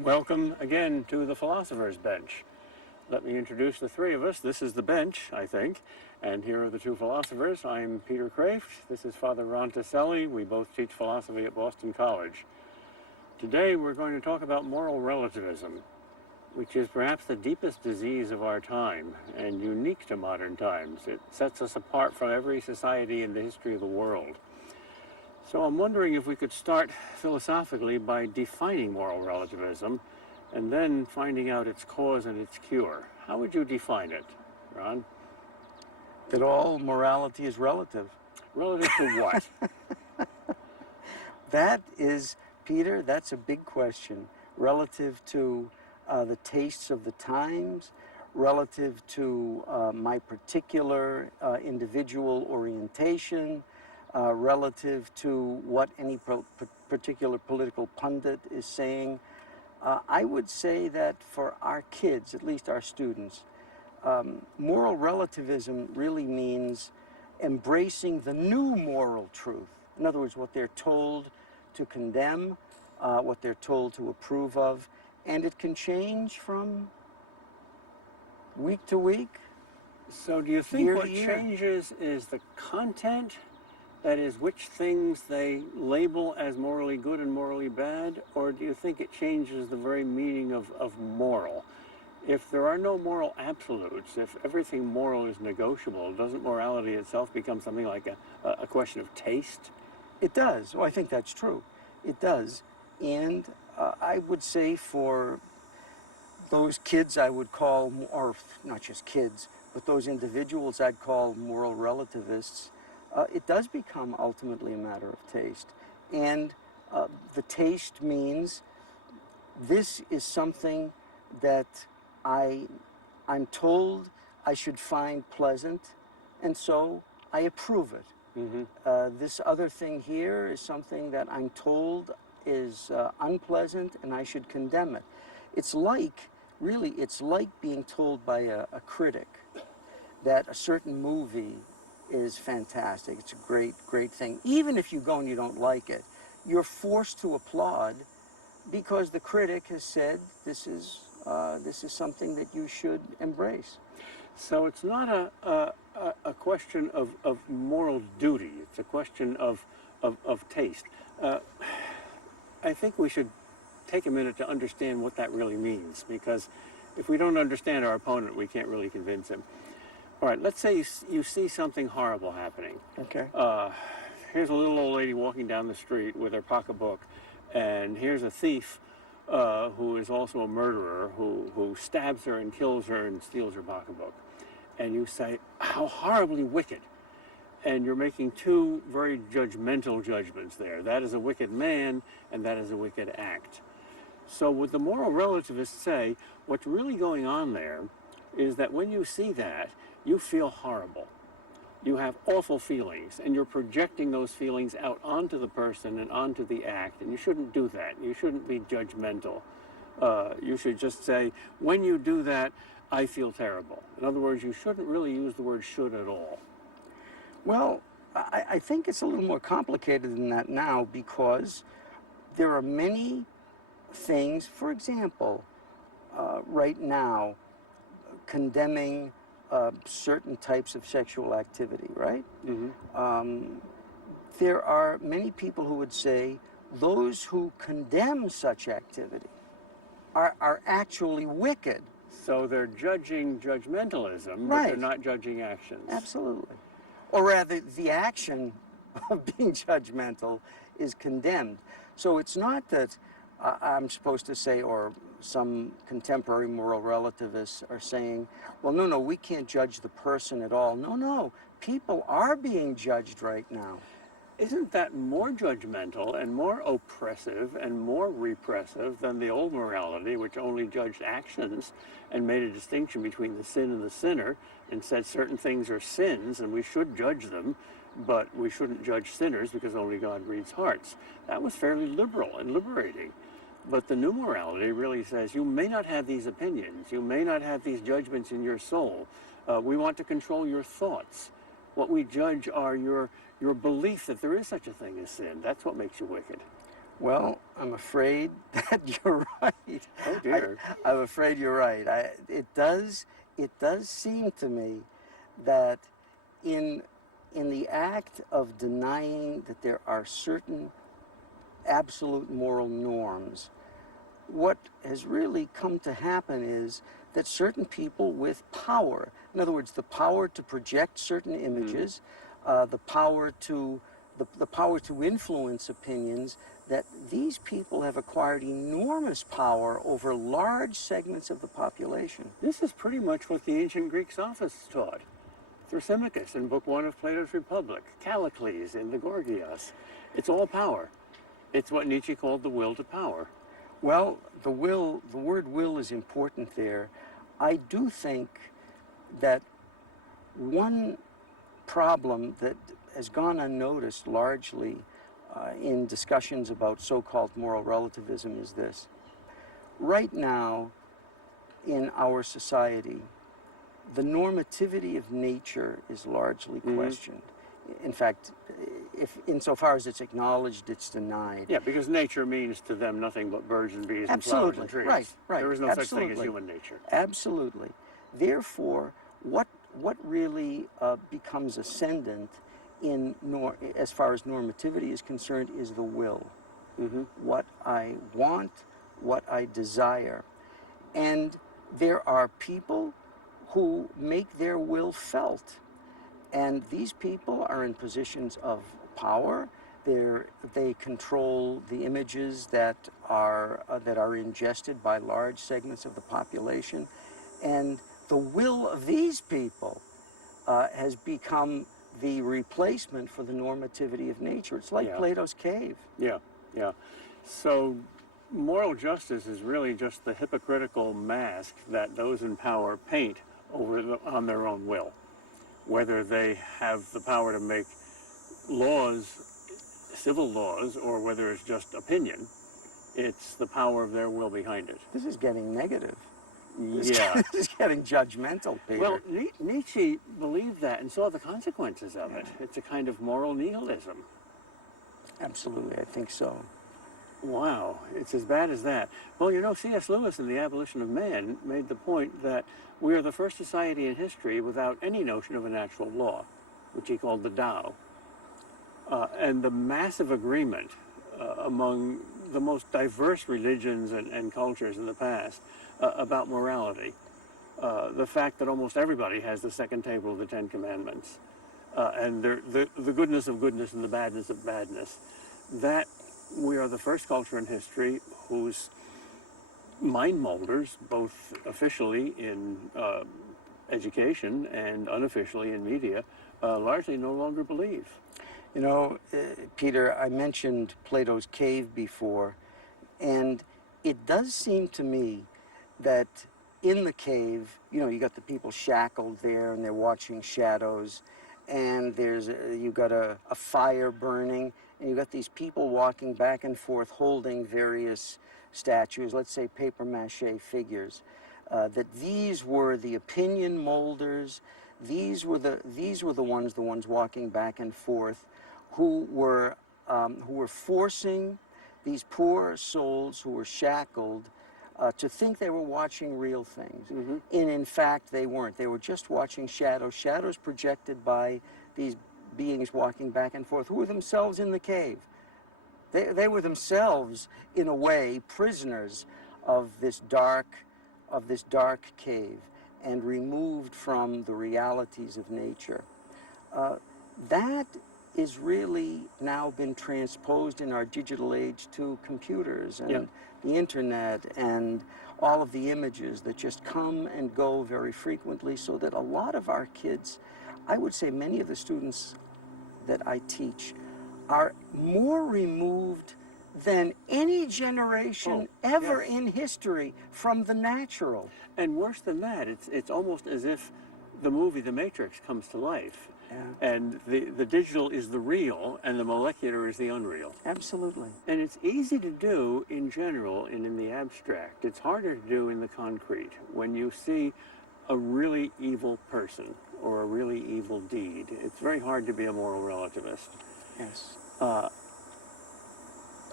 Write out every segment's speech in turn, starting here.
Welcome again to the Philosopher's Bench. Let me introduce the three of us. This is the bench, I think, and here are the two philosophers. I'm Peter Kreeft. This is Father Ronald Tacelli. We both teach philosophy at Boston College. Today we're going to talk about moral relativism, which is perhaps the deepest disease of our time and unique to modern times. It sets us apart from every society in the history of the world. So I'm wondering if we could start philosophically by defining moral relativism and then finding out its cause and its cure. How would you define it, Ron? That all morality is relative. Relative to what? That is, Peter, that's a big question. Relative to the tastes of the times, relative to my particular individual orientation, relative to what any particular political pundit is saying. I would say that for our kids, at least our students, moral relativism really means embracing the new moral truth. In other words, what they're told to condemn, what they're told to approve of, and it can change from week to week. So do you think what year. changes is the content? That is, which things they label as morally good and morally bad? Or do you think it changes the very meaning of moral? If there are no moral absolutes, if everything moral is negotiable, doesn't morality itself become something like a question of taste? It does. Oh, I think that's true. It does. And I would say for those kids I would call, or not just kids, but those individuals I'd call moral relativists, it does become ultimately a matter of taste. And the taste means this is something that I'm told I should find pleasant, and so I approve it. Mm-hmm. This other thing here is something that I'm told is unpleasant, and I should condemn it. It's like, really, it's like being told by a critic that a certain movie is fantastic. It's a great thing. Even if you go and you don't like it, you're forced to applaud because the critic has said this is something that you should embrace. So it's not a question of moral duty. It's a question of taste. I think we should take a minute to understand what that really means, because if we don't understand our opponent, we can't really convince him. All right, let's say you see something horrible happening. Okay. Here's a little old lady walking down the street with her pocketbook, and here's a thief who is also a murderer who stabs her and kills her and steals her pocketbook. And you say, how horribly wicked. And you're making two very judgmental judgments there. That is a wicked man, and that is a wicked act. So would the moral relativists say, what's really going on there is that when you see that, you feel horrible. You have awful feelings, and you're projecting those feelings out onto the person and onto the act, and you shouldn't do that. You shouldn't be judgmental. You should just say, when you do that, I feel terrible. In other words, you shouldn't really use the word should at all. Well, I think it's a little more complicated than that now, because there are many things, for example, right now, condemning certain types of sexual activity, right? Mm-hmm. There are many people who would say those who condemn such activity are actually wicked. So they're judging judgmentalism, but Right. they're not judging actions. Absolutely. Or rather, the action of being judgmental is condemned. So it's not that I'm supposed to say, or some contemporary moral relativists are saying, well, no, we can't judge the person at all. No, people are being judged right now. Isn't that more judgmental and more oppressive and more repressive than the old morality, which only judged actions and made a distinction between the sin and the sinner and said certain things are sins and we should judge them, but we shouldn't judge sinners because only God reads hearts? That was fairly liberal and liberating. But the new morality really says you may not have these opinions, you may not have these judgments in your soul. We want to control your thoughts. What we judge are your belief that there is such a thing as sin. That's what makes you wicked. Well, I'm afraid that you're right. Oh dear. I'm afraid you're right. It does seem to me that in the act of denying that there are certain absolute moral norms, what has really come to happen is that certain people with power, in other words, the power to project certain images, the power to influence opinions, that these people have acquired enormous power over large segments of the population. This is pretty much what the ancient Greek sophists taught. Thrasymachus in Book 1 of Plato's Republic, Callicles in the Gorgias. It's all power. It's what Nietzsche called the will to power. Well, the word will is important there. I do think that one problem that has gone unnoticed largely in discussions about so-called moral relativism is this. Right now, in our society, the normativity of nature is largely questioned. In fact, if insofar as it's acknowledged, it's denied. Yeah, because nature means to them nothing but birds and bees and flowers and trees. Right. There is no such thing as human nature. Absolutely. Therefore, what really becomes ascendant as far as normativity is concerned is the will. What I want, what I desire. And there are people who make their will felt. And these people are in positions of power. They control the images that are ingested by large segments of the population. And the will of these people has become the replacement for the normativity of nature. It's like Plato's cave. Yeah. So moral justice is really just the hypocritical mask that those in power paint on their own will. Whether they have the power to make laws, civil laws, or whether it's just opinion, it's the power of their will behind it. This is getting negative. Yeah. This is getting judgmental, Peter. Well, Nietzsche believed that and saw the consequences of it. It's a kind of moral nihilism. Absolutely, I think so. Wow, it's as bad as that. Well, you know, C.S. Lewis in The Abolition of Man made the point that we are the first society in history without any notion of a natural law, which he called the Tao. And the massive agreement among the most diverse religions and cultures in the past about morality, the fact that almost everybody has the second table of the Ten Commandments, and the goodness of goodness and the badness of badness, that we are the first culture in history whose mind molders, both officially in education and unofficially in media, largely no longer believe. You know, Peter, I mentioned Plato's cave before, and it does seem to me that in the cave, you know, you got the people shackled there and they're watching shadows, and you got a fire burning, and you got these people walking back and forth holding various statues, let's say paper mache figures, that these were the opinion molders, these were the ones walking back and forth who were forcing these poor souls who were shackled to think they were watching real things. And in fact, they weren't. They were just watching shadows projected by these beings walking back and forth, who were themselves in the cave. They were themselves, in a way, prisoners of this dark cave and removed from the realities of nature. That is really now been transposed in our digital age to computers and the internet and all of the images that just come and go very frequently, so that a lot of our kids, I would say many of the students that I teach, are more removed than any generation ever in history from the natural. And worse than that, it's almost as if the movie The Matrix comes to life. And the digital is the real and the molecular is the unreal. Absolutely. And it's easy to do in general and in the abstract. It's harder to do in the concrete. When you see a really evil person or a really evil deed, it's very hard to be a moral relativist. Yes.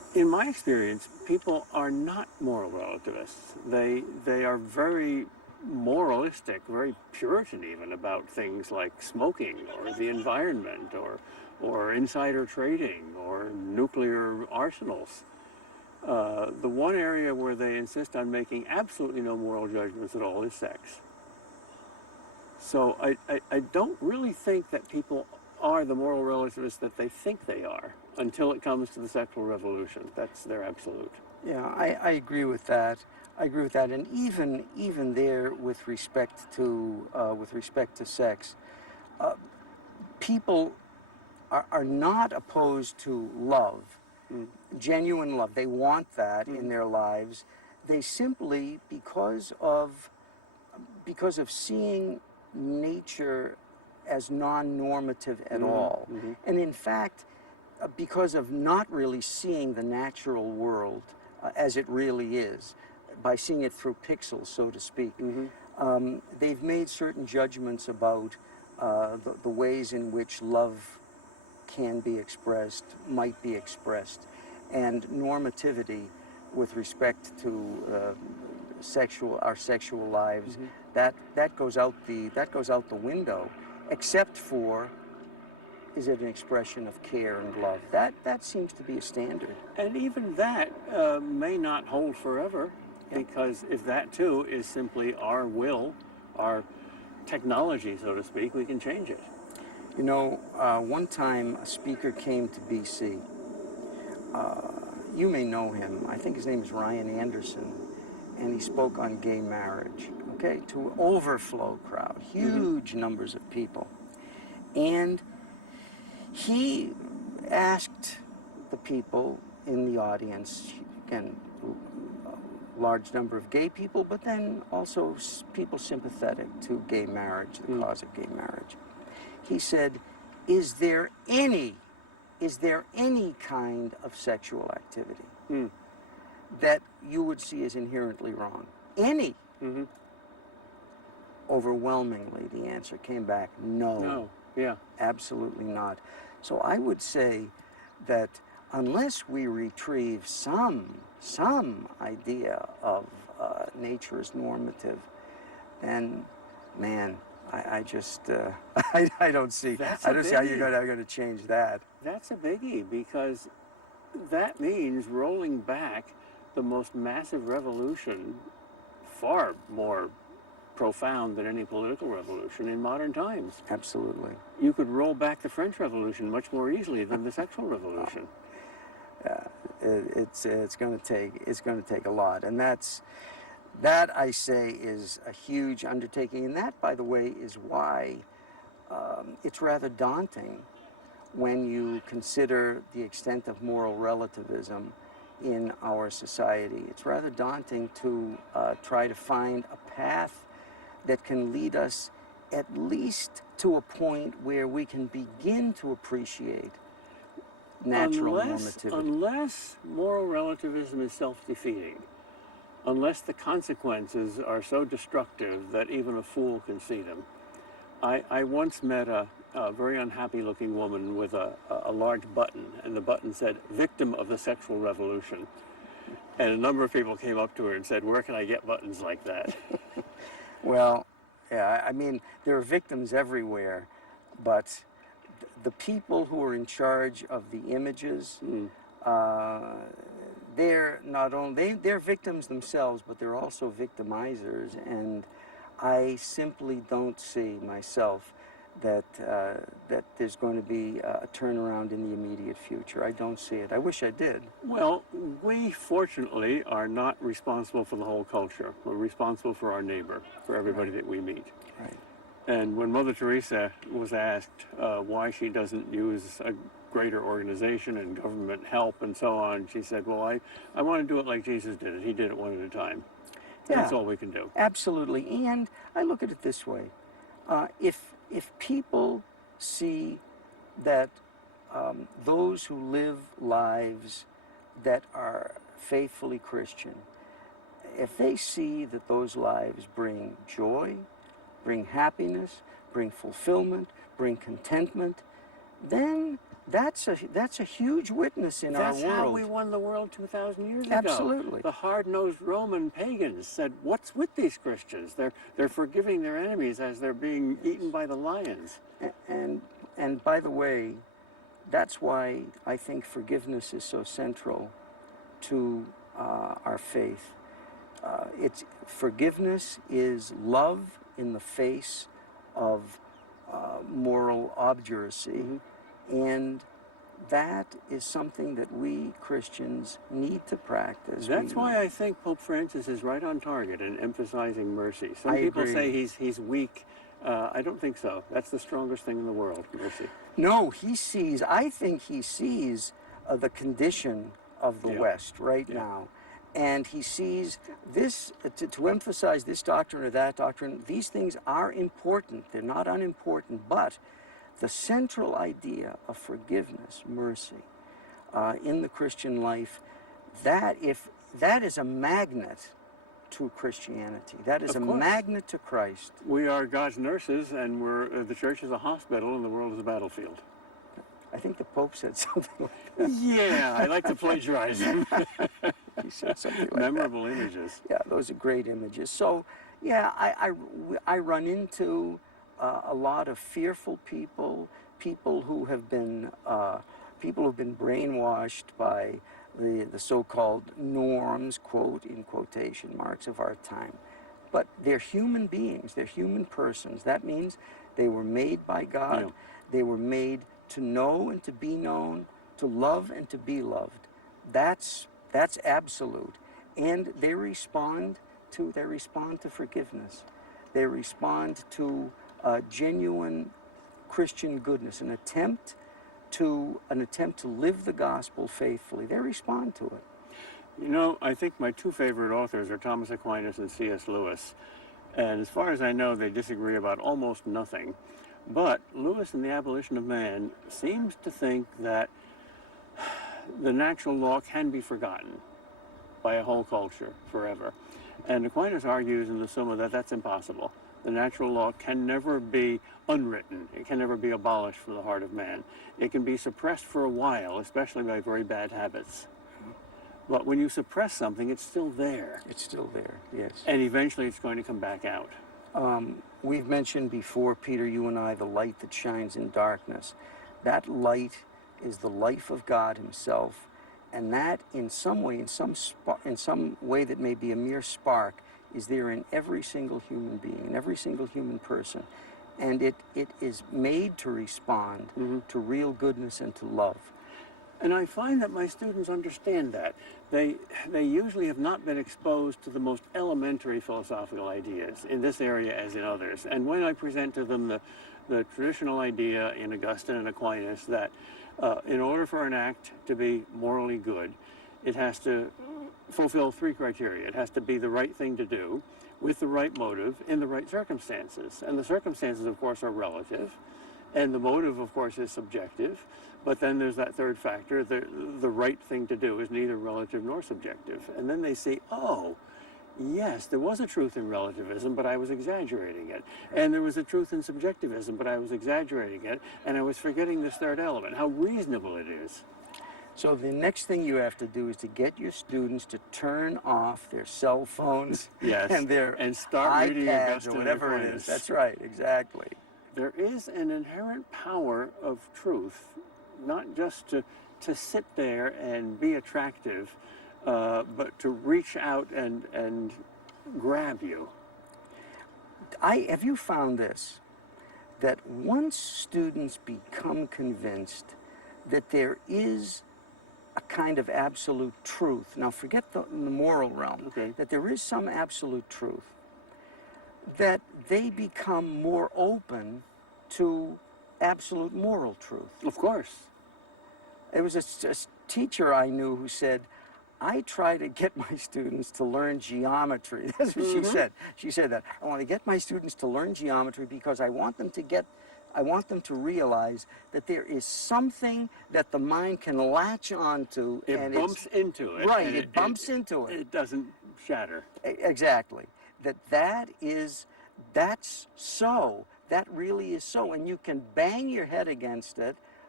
In my experience, people are not moral relativists. They are very moralistic, very Puritan even about things like smoking or the environment or insider trading or nuclear arsenals. The one area where they insist on making absolutely no moral judgments at all is sex. So I don't really think that people are the moral relativists that they think they are until it comes to the sexual revolution. That's their absolute. Yeah, I agree with that. I agree with that, and even there with respect to sex, people are not opposed to love, genuine love. They want that in their lives. They simply, because of seeing nature as non-normative at all, and in fact, because of not really seeing the natural world as it really is, by seeing it through pixels, so to speak. They've made certain judgments about the ways in which love can be expressed, might be expressed, and normativity with respect to our sexual lives. That goes out the window, except for, is it an expression of care and love? That seems to be a standard. And even that may not hold forever, because if that too is simply our will, our technology, so to speak, we can change it. You know, one time a speaker came to BC. You may know him. I think his name is Ryan Anderson, and he spoke on gay marriage, okay, to an overflow crowd, huge numbers of people. And he asked the people in the audience, again, a large number of gay people, but then also people sympathetic to gay marriage, the cause of gay marriage. He said, is there any kind of sexual activity that you would see as inherently wrong? Any? Overwhelmingly, the answer came back, no. No. Yeah. Absolutely not. So I would say that unless we retrieve some idea of nature as normative, then, man, I just I don't see how you're going to change that. That's a biggie, because that means rolling back the most massive revolution, far more profound than any political revolution in modern times. Absolutely. You could roll back the French Revolution much more easily than the sexual revolution. It's going to take a lot, and that I say is a huge undertaking, and that, by the way, is why it's rather daunting when you consider the extent of moral relativism in our society. It's rather daunting to try to find a path that can lead us at least to a point where we can begin to appreciate natural normativity. Unless moral relativism is self-defeating, unless the consequences are so destructive that even a fool can see them. I once met a very unhappy-looking woman with a large button, and the button said, "Victim of the Sexual Revolution." And a number of people came up to her and said, "Where can I get buttons like that?" Well, yeah, I mean, there are victims everywhere, but the people who are in charge of the images, they're victims themselves, but they're also victimizers, and I simply don't see myself that there's going to be a turnaround in the immediate future. I don't see it. I wish I did. Well, we fortunately are not responsible for the whole culture. We're responsible for our neighbor, for everybody that we meet. Right. And when Mother Teresa was asked why she doesn't use a greater organization and government help and so on, she said, well, I want to do it like Jesus did it. He did it one at a time. That's all we can do. Absolutely. And I look at it this way. If people see that those who live lives that are faithfully Christian, if they see that those lives bring joy, bring happiness, bring fulfillment, bring contentment, then That's a huge witness in our That's world. how we won the world 2,000 years ago. Absolutely. The hard-nosed Roman pagans said, "What's with these Christians? They're forgiving their enemies as they're being eaten by the lions." And by the way, that's why I think forgiveness is so central to our faith. Forgiveness is love in the face of moral obduracy, and that is something that we Christians need to practice. That's why I think Pope Francis is right on target in emphasizing mercy. Some I people agree. say he's weak. I don't think so. That's the strongest thing in the world, mercy. No, I think he sees the condition of the West right now. And he sees this, to emphasize this doctrine or that doctrine, these things are important. They're not unimportant, but the central idea of forgiveness, mercy, in the Christian life, that is a magnet to Christianity. That is a magnet to Christ. We are God's nurses, and the church is a hospital, and the world is a battlefield. I think the Pope said something like that. Yeah, I like to plagiarize him. He said something like Memorable images. Yeah, those are great images. So, yeah, I run into a lot of fearful people who have been brainwashed by the so-called norms, quote in quotation marks, of our time. But they're human beings. They're human persons. That means they were made by God. Yeah. They were made to know and to be known, to love and to be loved. That's absolute. And they respond to forgiveness. They respond to genuine Christian goodness, an attempt to live the gospel faithfully. They respond to it. You know, I think my two favorite authors are Thomas Aquinas and C.S. Lewis. And as far as I know, they disagree about almost nothing. But Lewis in The Abolition of Man seems to think that the natural law can be forgotten by a whole culture forever. And Aquinas argues in the Summa that that's impossible. The natural law can never be unwritten. It can never be abolished from the heart of man. It can be suppressed for a while, especially by very bad habits. But when you suppress something, it's still there. It's still there, yes. And eventually it's going to come back out. We've mentioned before, Peter, you and I, the light that shines in darkness. That light is the life of God himself, and that in some way, in some way that may be a mere spark, is there in every single human being, in every single human person. And it is made to respond to real goodness and to love. And I find that my students understand that. They usually have not been exposed to the most elementary philosophical ideas in this area as in others. And when I present to them the traditional idea in Augustine and Aquinas that in order for an act to be morally good, it has to fulfill three criteria. It has to be the right thing to do, with the right motive, in the right circumstances. And the circumstances, of course, are relative. And the motive, of course, is subjective. But then there's that third factor, the right thing to do is neither relative nor subjective. And then they say, oh, yes, there was a truth in relativism, but I was exaggerating it. And there was a truth in subjectivism, but I was exaggerating it. And I was forgetting this third element, how reasonable it is. So the next thing you have to do is to get your students to turn off their cell phones and start reading iPads Augustine or whatever and it Aquinas. is. That's right, exactly. There is an inherent power of truth, not just to sit there and be attractive, but to reach out and grab you. Have you found this? That once students become convinced that there is a kind of absolute truth, now forget the moral realm, that there is some absolute truth, that they become more open to absolute moral truth. Of course. There was a teacher I knew who said, I try to get my students to learn geometry. That's what she said. She said that. I want to get my students to learn geometry because I want them to realize that there is something that the mind can latch onto. It bumps into it. Right, it bumps into it. It doesn't shatter. Exactly. That's so. That really is so. And you can bang your head against it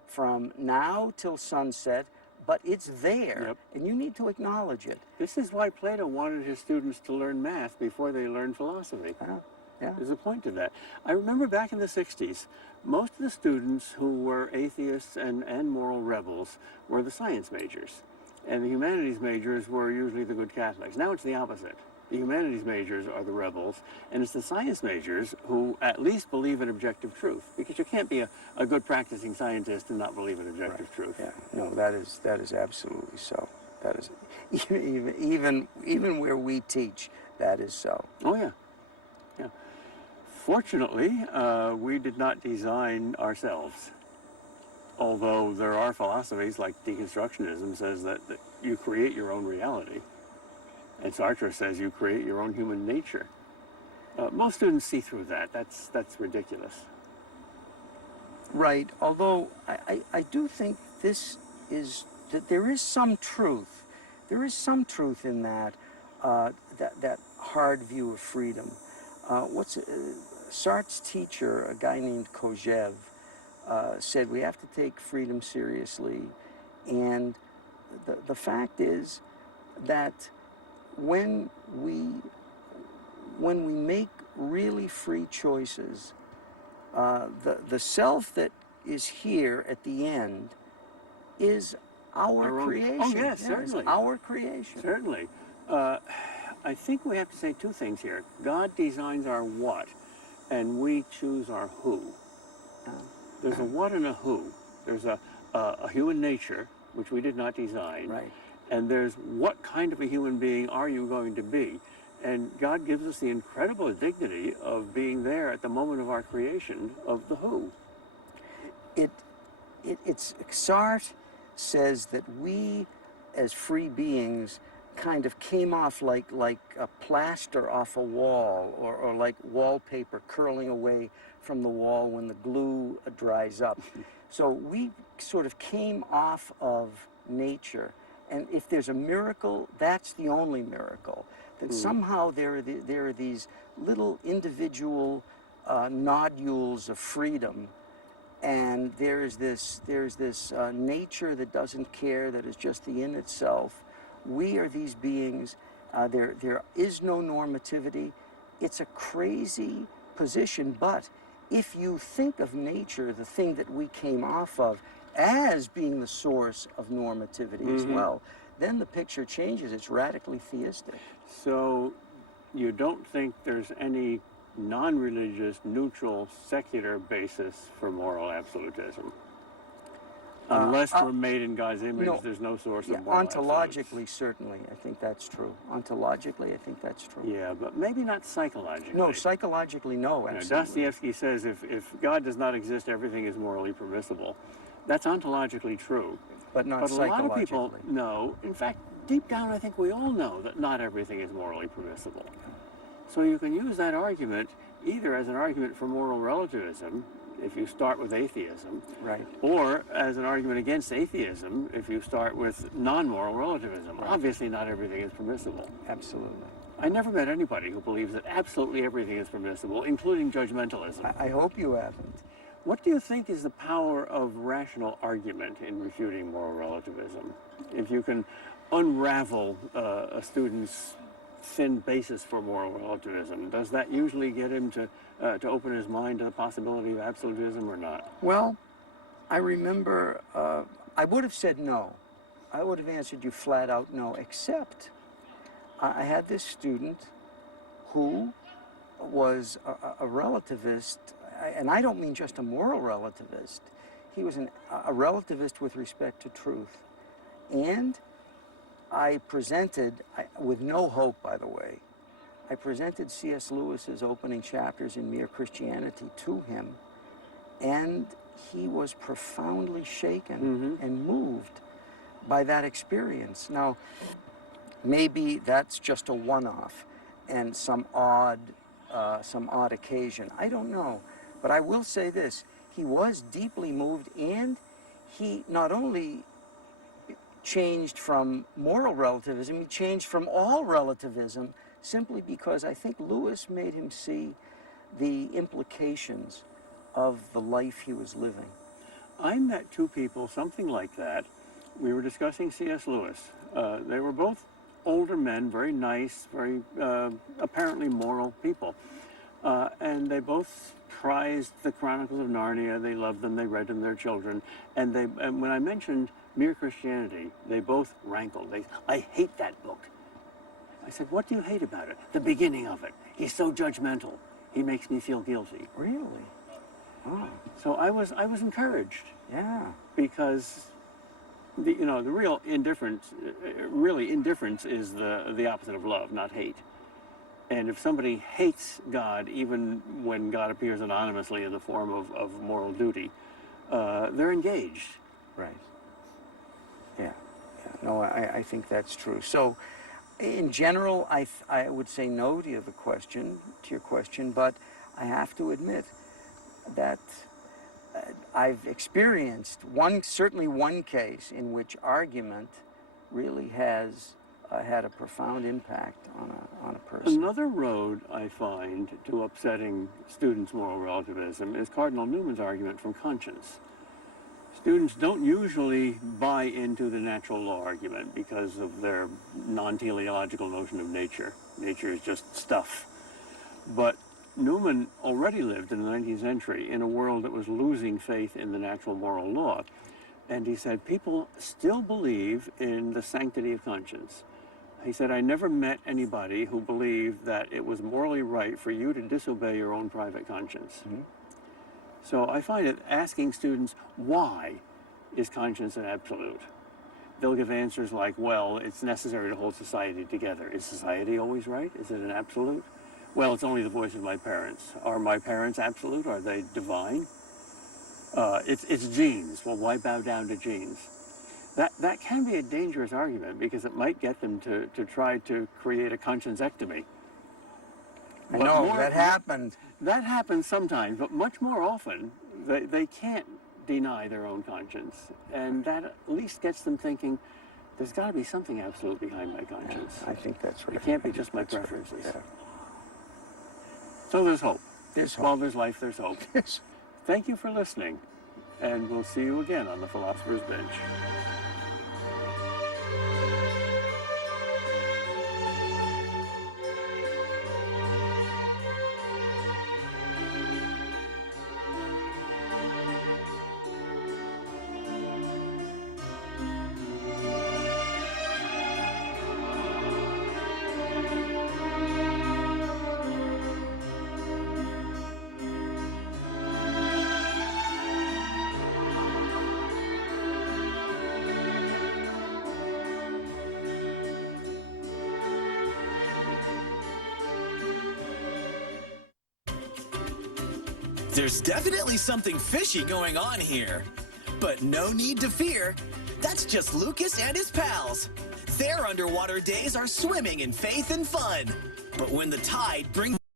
from now till sunset, but it's there, Yep. and you need to acknowledge it. This is why Plato wanted his students to learn math before they learned philosophy. Yeah. There's a point to that. I remember back in the 60s, most of the students who were atheists and moral rebels were the science majors. And the humanities majors were usually the good Catholics. Now it's the opposite. The humanities majors are the rebels, and it's the science majors who at least believe in objective truth, because you can't be a good practicing scientist and not believe in objective truth. Yeah, no, that is absolutely so. That is, even where we teach, that is so. Oh, yeah. Yeah. Fortunately, we did not design ourselves. Although there are philosophies like deconstructionism says that you create your own reality. And Sartre says you create your own human nature. Most students see through that. That's ridiculous. Right, although I do think that there is some truth. There is some truth in that, that hard view of freedom. Sartre's teacher, a guy named Kojève, said we have to take freedom seriously. And the fact is that when we make really free choices, the self that is here at the end is our creation. Oh, yes, certainly. Our creation. Certainly. I think we have to say two things here. God designs our what, and we choose our who. There's a what and a who. There's a human nature, which we did not design. Right. And there's what kind of a human being are you going to be? And God gives us the incredible dignity of being there at the moment of our creation of the who. Sartre says that we, as free beings, kind of came off like a plaster off a wall, or like wallpaper curling away from the wall when the glue dries up. So we sort of came off of nature. And if there's a miracle, that's the only miracle. That somehow there are these little individual nodules of freedom, and there's this nature that doesn't care, that is just the in itself. We are these beings. There is no normativity. It's a crazy position, but if you think of nature, the thing that we came off of, as being the source of normativity as well, then the picture changes. It's radically theistic. So you don't think there's any non-religious, neutral, secular basis for moral absolutism? Unless we're made in God's image, no. there's no source Yeah, of moral ontologically, absolutes. certainly, I think that's true. Ontologically, I think that's true. Yeah, but maybe not psychologically. No, psychologically, no, You know, absolutely. Dostoevsky says if God does not exist, everything is morally permissible. That's ontologically true. But not But a lot psychologically. of people know, in fact, deep down I think we all know that not everything is morally permissible. So you can use that argument either as an argument for moral relativism, if you start with atheism, Right. or as an argument against atheism, if you start with non-moral relativism. Right. Obviously not everything is permissible. Absolutely. I never met anybody who believes that absolutely everything is permissible, including judgmentalism. I hope you haven't. What do you think is the power of rational argument in refuting moral relativism? If you can unravel a student's thin basis for moral relativism, does that usually get him to open his mind to the possibility of absolutism or not? Well, I remember I would have said no. I would have answered you flat out no, except I had this student who was a relativist, and I don't mean just a moral relativist. He was a relativist with respect to truth. And I presented, with no hope, by the way, I presented C.S. Lewis's opening chapters in Mere Christianity to him, and he was profoundly shaken and moved by that experience. Now, maybe that's just a one-off and some odd occasion. I don't know. But I will say this, he was deeply moved, and he not only changed from moral relativism, he changed from all relativism, simply because I think Lewis made him see the implications of the life he was living. I met two people, something like that. We were discussing C.S. Lewis. They were both older men, very nice, very apparently moral people. And they both prized the Chronicles of Narnia. They loved them. They read them, their children. And when I mentioned Mere Christianity, they both rankled. I hate that book. I said, what do you hate about it? The beginning of it. He's so judgmental. He makes me feel guilty. Really? Oh. So I was encouraged. Yeah. Because the real indifference, really indifference is the opposite of love, not hate. And if somebody hates God, even when God appears anonymously in the form of moral duty, they're engaged. Right. Yeah. No, I think that's true. So, in general, I would say no to your question, but I have to admit that I've experienced certainly one case in which argument really has had a profound impact on a person. Another road I find to upsetting students' moral relativism is Cardinal Newman's argument from conscience. Students don't usually buy into the natural law argument because of their non-teleological notion of nature. Nature is just stuff. But Newman already lived in the 19th century in a world that was losing faith in the natural moral law. And he said, people still believe in the sanctity of conscience. He said, I never met anybody who believed that it was morally right for you to disobey your own private conscience. Mm-hmm. So I find it asking students, why is conscience an absolute? They'll give answers like, well, it's necessary to hold society together. Is society always right? Is it an absolute? Well, it's only the voice of my parents. Are my parents absolute? Are they divine? It's genes. Well, why bow down to genes? That can be a dangerous argument because it might get them to try to create a conscience-ectomy. I know, that happened. That happens sometimes, but much more often, they can't deny their own conscience. And that at least gets them thinking, there's got to be something absolute behind my conscience. Yeah, I think that's right. It can't be just my preferences. Right. Yeah. So there's hope. There's hope. While there's life, there's hope. Yes. Thank you for listening, and we'll see you again on the Philosopher's Bench. There's definitely something fishy going on here. But no need to fear. That's just Lucas and his pals. Their underwater days are swimming in faith and fun. But when the tide brings